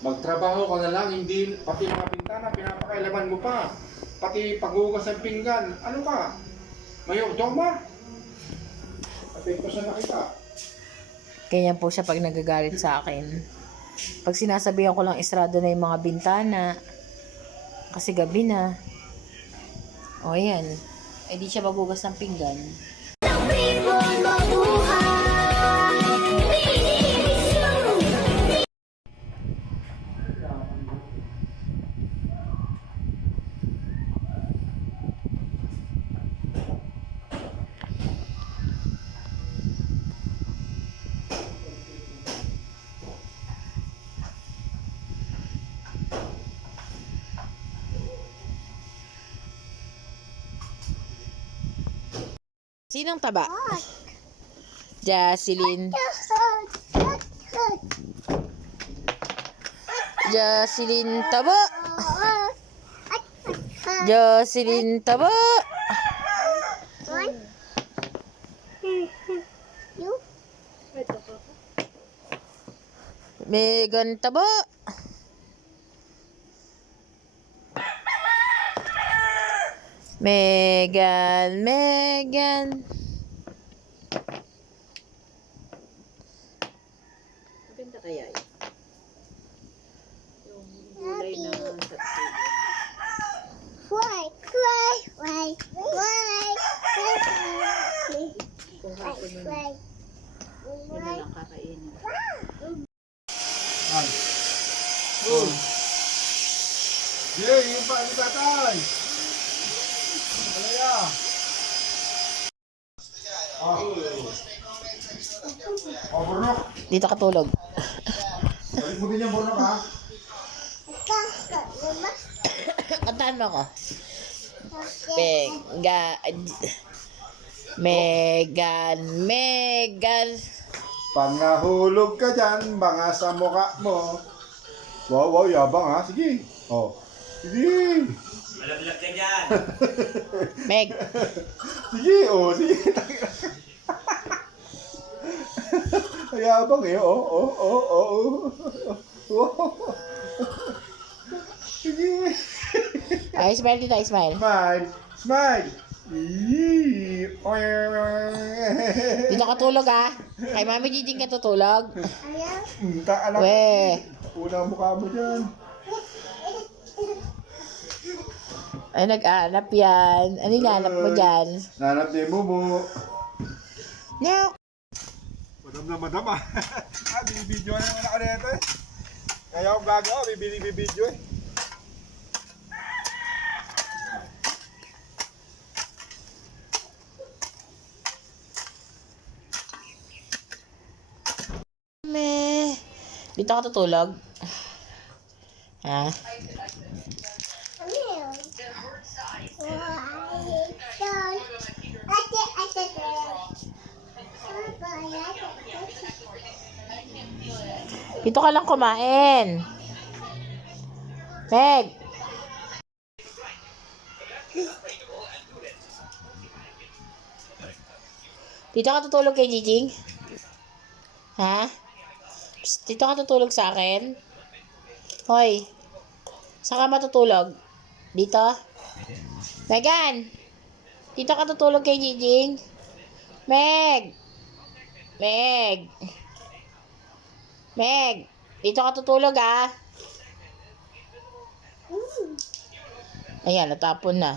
Magtrabaho ka na lang, hindi pati mga bintana, pinapakailaman mo pa. Pati paghugas ng pinggan, ano ka? May utoma? Apekto sa nakita. Ganyan po siya pag nagagalit sa akin. Pag sinasabihan ko lang isrado na yung mga bintana, kasi gabi na. O ayan, eh di siya magugas ng pinggan. Sinong taba? Jocelyn. Jocelyn taba. Jocelyn taba. Megan taba. Megan. Maganda kaya yun? Yung gulay na satsili. Why? Kung hapon yun, yun na lang kakainin. Ay. Oh. Yay, yung pa, yung tatay. Malaya. Oh, Bornok. Dito ka tulog. Balik mo din yung Bornok, ha? Kantahan mo ako. Megan. Pag nahulog ka dyan, banga sa mukha mo. Wow, yabang, ha? Sige. Oh. Sige. Malaglag ka dyan. Meg. Sige, oh, sige. Yabang eh, oh. Wow. Sige. Ay, smile dito, smile. Smile. Yee. Dito ka tulog ha. Kay Mami Gigi ka tutulog. Alam. We. Una mukha mo dyan. Ay, nag-aanap yan. Ano yung hanap mo dyan? Nanap ni Mumu. No. Madam ah. Bibidyo na yung anak ko nito eh. Kaya akong gagawa, bibidyo eh. Dito ka tutulog. Ha? Dito ka lang kumain. Meg. Dito ka tutulog kay Giging? Ha? Psst, dito ka tutulog sa akin? Hoy. Saan ka matutulog? Dito? Megan! Dito ka tutulog kay Giging? Meg! Dito ka tutulog ah. Ayan, natapon na.